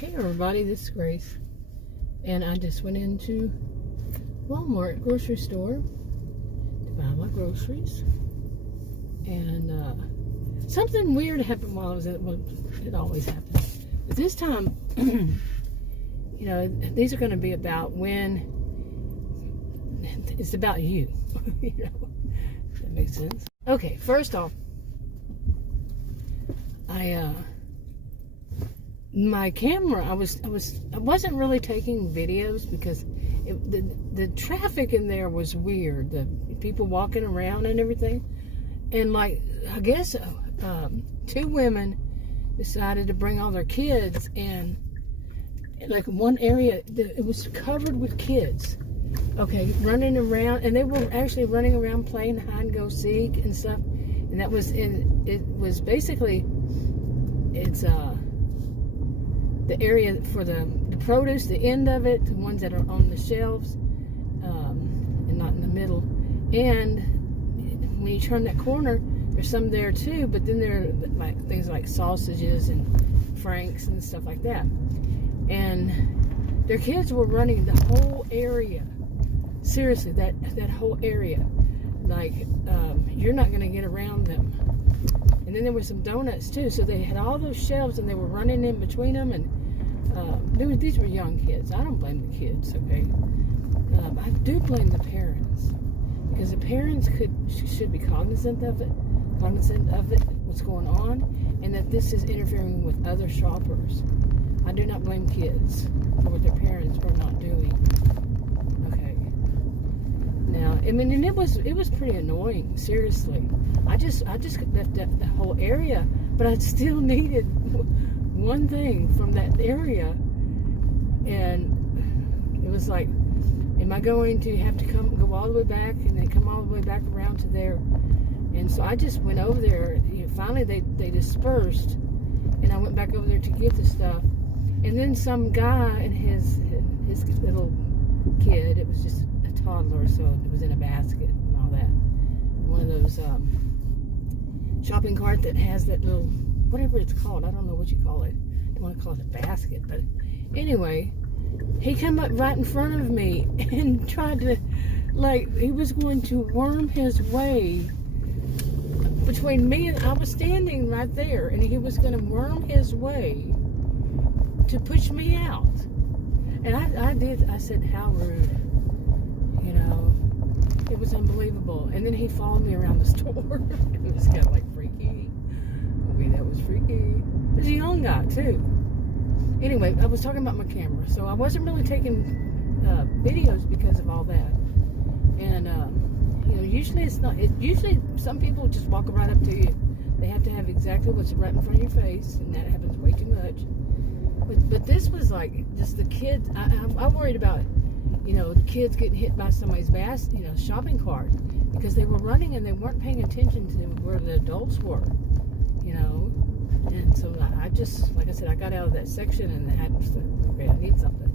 Hey everybody, this is Grace, and I just went into Walmart grocery store to buy my groceries, and something weird happened while I was at, well, it always happens, but this time, you know, these are going to be about when, it's about you, you know, if that makes sense. Okay, first off, my camera, I wasn't really taking videos because the traffic in there was weird. The people walking around and everything, and like I guess 2 women decided to bring all their kids, and like one area it was covered with kids. Okay, running around, and they were actually running around playing hide and go seek and stuff. And that was it was basically it's the area for the produce, the end of it, the ones that are on the shelves, and not in the middle. And when you turn that corner, there's some there too, but then there are like things like sausages and franks and stuff like that. And their kids were running the whole area. Seriously, that whole area. Like, you're not going to get around them. And then there were some donuts too, so they had all those shelves, and they were running in between them. And these were young kids. I don't blame the kids, okay? I do blame the parents, because the parents should be cognizant of it, what's going on, and that this is interfering with other shoppers. I do not blame kids for what their parents were not doing. Okay. Now, I mean, and it was pretty annoying. Seriously, I just left the whole area, but I still needed one thing from that area, and it was like, am I going to have to go all the way back and then come all the way back around to there? And so I just went over there. You know, finally, they dispersed, and I went back over there to get the stuff. And then some guy and his little kid, it was just a toddler, so it was in a basket and all that. One of those shopping cart that has that little, whatever it's called, I don't know what you call it. I don't want to call it a basket, but anyway, he came up right in front of me and tried to, like, he was going to worm his way between me, and I was standing right there, and he was going to worm his way to push me out. And I said, how rude, you know. It was unbelievable. And then he followed me around the store. It was kind of like freaky. I mean, that was freaky. It was a young guy too. Anyway, I was talking about my camera, so I wasn't really taking videos because of all that. And you know, usually it's not. Usually some people just walk right up to you. They have to have exactly what's right in front of your face, and that happens way too much. But this was like just the kids. I worried about, you know, the kids getting hit by somebody's shopping cart, because they were running and they weren't paying attention to where the adults were, you know. And so I just, like I said, I got out of that section and I had to say, okay, I need something.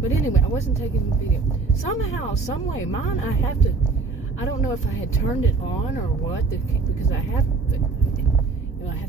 But anyway, I wasn't taking the video. Somehow, some way, mine, I don't know if I had turned it on or what, because I have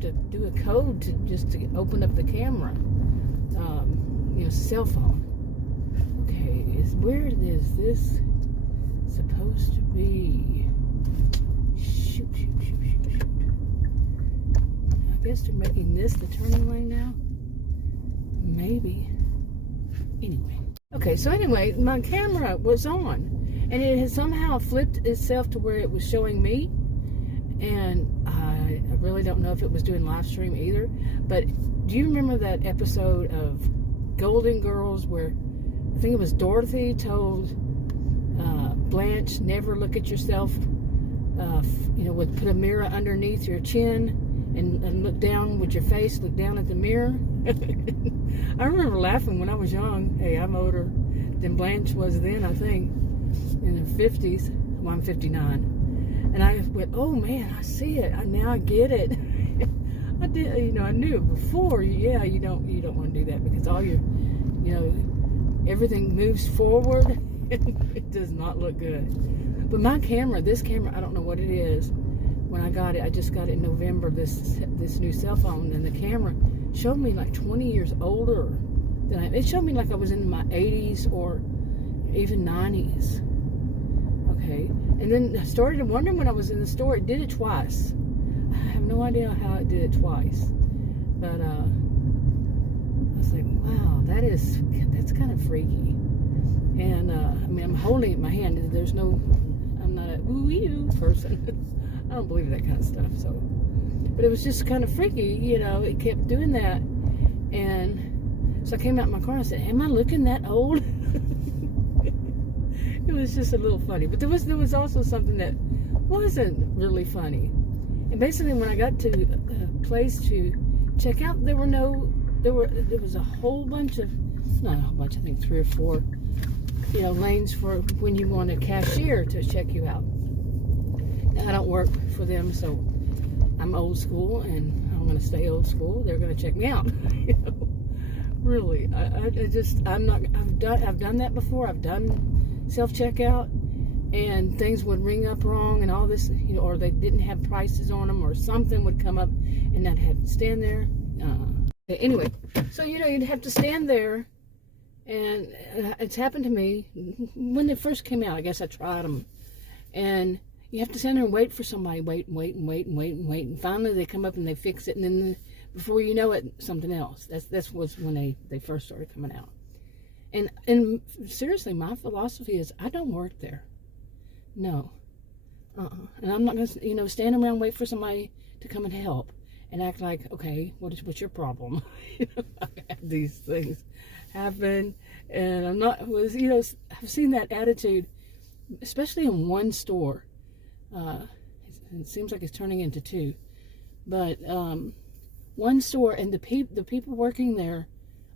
to do a code to open up the camera, you know, cell phone. Okay, where is this supposed to be? Shoot. I guess they're making this the turning lane now? Maybe. Anyway. Okay, so anyway, my camera was on, and it had somehow flipped itself to where it was showing me, and I really don't know if it was doing live stream either. But do you remember that episode of Golden Girls where I think it was Dorothy told Blanche, never look at yourself, you know, put a mirror underneath your chin and look down with your face, look down at the mirror. I remember laughing when I was young. Hey, I'm older than Blanche was then, I think, in her 50s. Well, I'm 59. And I went, oh man, I see it. Now I get it. I did, you know, I knew it before. Yeah, you don't want to do that, because all your, you know, everything moves forward. It does not look good. But my camera, this camera, I don't know what it is. When I got it, I just got it in November, this new cell phone, and the camera showed me like 20 years older than I am. It showed me like I was in my 80s or even 90s. Okay, and then I started wondering when I was in the store. It did it twice. I have no idea how it did it twice, but I was like, wow, that's kind of freaky. And I mean, I'm holding it in my hand. I'm not a ooh person. I don't believe that kind of stuff. So, but it was just kind of freaky, you know. It kept doing that, and so I came out in my car and I said, "Am I looking that old?" It was just a little funny, but there was also something that wasn't really funny. And basically, when I got to a place to check out, there was a whole bunch of, not a whole bunch, I think 3 or 4, you know, lanes for when you want a cashier to check you out. Now, I don't work for them, so I'm old school, and I'm going to stay old school. They're going to check me out. You know, really, I've done that before. I've done self-checkout, and things would ring up wrong and all this, you know, or they didn't have prices on them, or something would come up and I'd have to stand there. Anyway, so, you know, you'd have to stand there, and it's happened to me when they first came out. I guess I tried them, and you have to stand there and wait for somebody, wait, and finally they come up and they fix it, and then before you know it, something else. That was when they first started coming out. And seriously, my philosophy is I don't work there. No. And I'm not going to, you know, stand around, wait for somebody to come and help and act like, okay, what's your problem? You know, I've had these things happen, and you know, I've seen that attitude, especially in one store. It seems like it's turning into 2. But one store, and the people working there,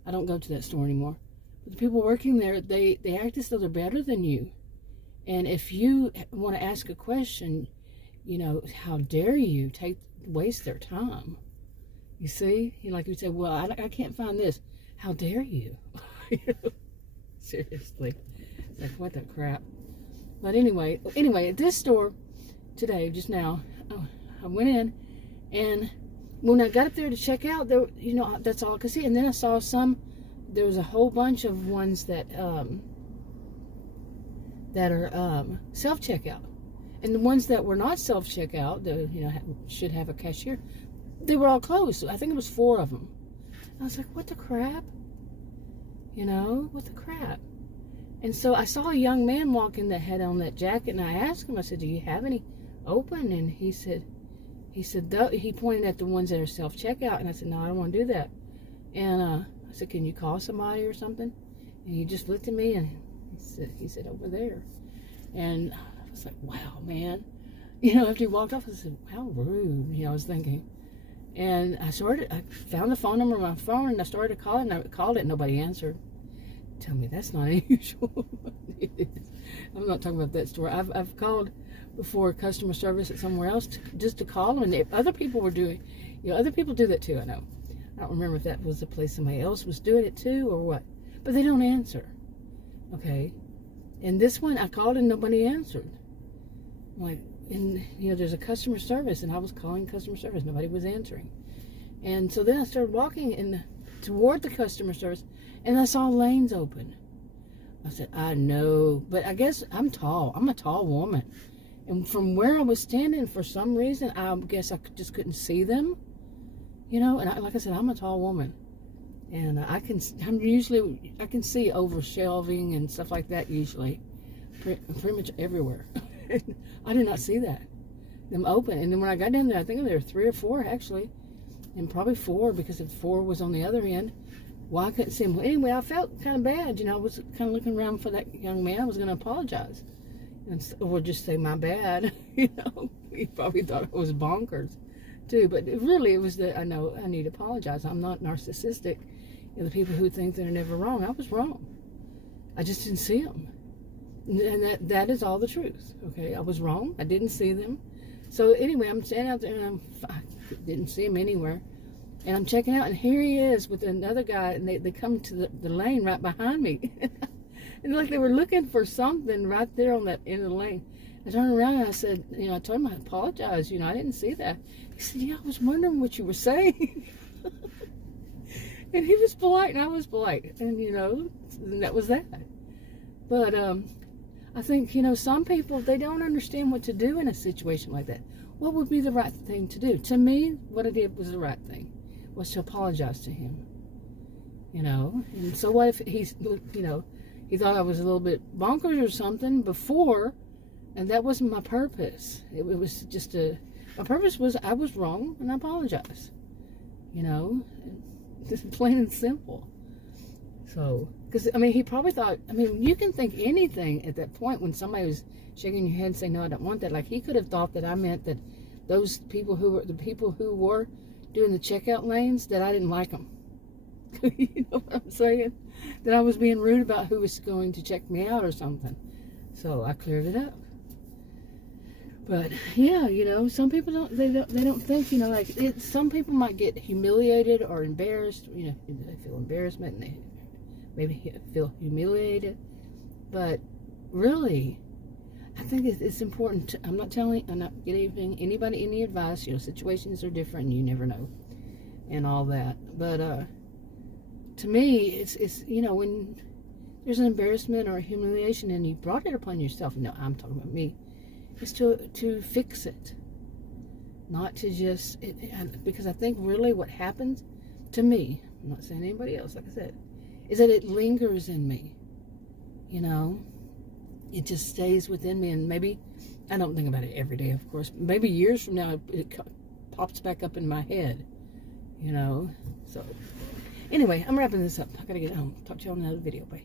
I don't go to that store anymore. The people working there, they act as though they're better than you. And if you want to ask a question, you know, how dare you waste their time? You see? Like you say, well, I can't find this. How dare you? You know? Seriously. It's like, what the crap? But anyway, at this store today, just now, I went in, and when I got up there to check out, there, you know, that's all I could see. And then I saw there was a whole bunch of ones that are self-checkout, and the ones that were not self-checkout, you know, should have a cashier, they were all closed. I think it was 4 of them. I was like, what the crap? You know, what the crap? And so I saw a young man walk in that had on that jacket, and I asked him, I said, do you have any open? And he said, he pointed at the ones that are self-checkout, and I said, no, I don't want to do that. And I said, can you call somebody or something? And he just looked at me, and he said over there. And I was like, wow, man. You know, after he walked off, I said, how rude, you know, I was thinking. And I found the phone number on my phone, and I started calling, and I called it, and nobody answered. Tell me that's not unusual. I'm not talking about that store. I've called before customer service at somewhere else just to call them, and if other people were doing, you know, other people do that too, I know. I don't remember if that was the place somebody else was doing it too or what. But they don't answer. Okay? And this one, I called and nobody answered. Like, and, you know, there's a customer service, and I was calling customer service. Nobody was answering. And so then I started walking toward the customer service, and I saw lanes open. I said, I know. But I guess I'm tall. I'm a tall woman. And from where I was standing, for some reason, I guess I just couldn't see them. You know, and like I said, I'm a tall woman, and I can see over shelving and stuff like that usually, pretty much everywhere. I did not see them open, and then when I got down there, I think there were 3 or 4 actually, and probably 4 because if 4 was on the other end, well, I couldn't see them. Anyway, I felt kind of bad, you know. I was kind of looking around for that young man. I was going to apologize, or just say my bad. You know, he probably thought I was bonkers too, but it was that I know I need to apologize. I'm not narcissistic. You know, the people who think they're never wrong, I was wrong. I just didn't see them, and that is all the truth. Okay, I was wrong. I didn't see them. So anyway, I'm standing out there, and I didn't see him anywhere, and I'm checking out, and here he is with another guy, and they come to the lane right behind me, and like they were looking for something right there on that end of the lane. I turned around and I said, you know, I told him I apologize. You know, I didn't see that. He said, yeah, I was wondering what you were saying. And he was polite and I was polite. And, you know, and that was that. But I think, you know, some people, they don't understand what to do in a situation like that. What would be the right thing to do? To me, what I did was the right thing, was to apologize to him. You know, and so what if he's, you know, he thought I was a little bit bonkers or something before, and that wasn't my purpose. It was just my purpose was I was wrong and I apologize. You know, just plain and simple. So, because, I mean, he probably thought, I mean, you can think anything at that point when somebody was shaking your head and saying, no, I don't want that. Like, he could have thought that I meant that those people who were, the people who were doing the checkout lanes, that I didn't like them. You know what I'm saying? That I was being rude about who was going to check me out or something. So I cleared it up. But yeah, you know, some people don't think, you know, like some people might get humiliated or embarrassed. You know, they feel embarrassment and they maybe feel humiliated. But really, I think it's important to, I'm not giving anybody any advice. You know, situations are different and you never know and all that. But to me, it's you know, when there's an embarrassment or a humiliation and you brought it upon yourself, you know, I'm talking about me, is to fix it, not to just, because I think really what happens to me, I'm not saying anybody else, like I said, is that it lingers in me, you know, it just stays within me, and maybe, I don't think about it every day, of course, maybe years from now, it pops back up in my head, you know, so, anyway, I'm wrapping this up. I gotta get home. Talk to you on another video. Bye.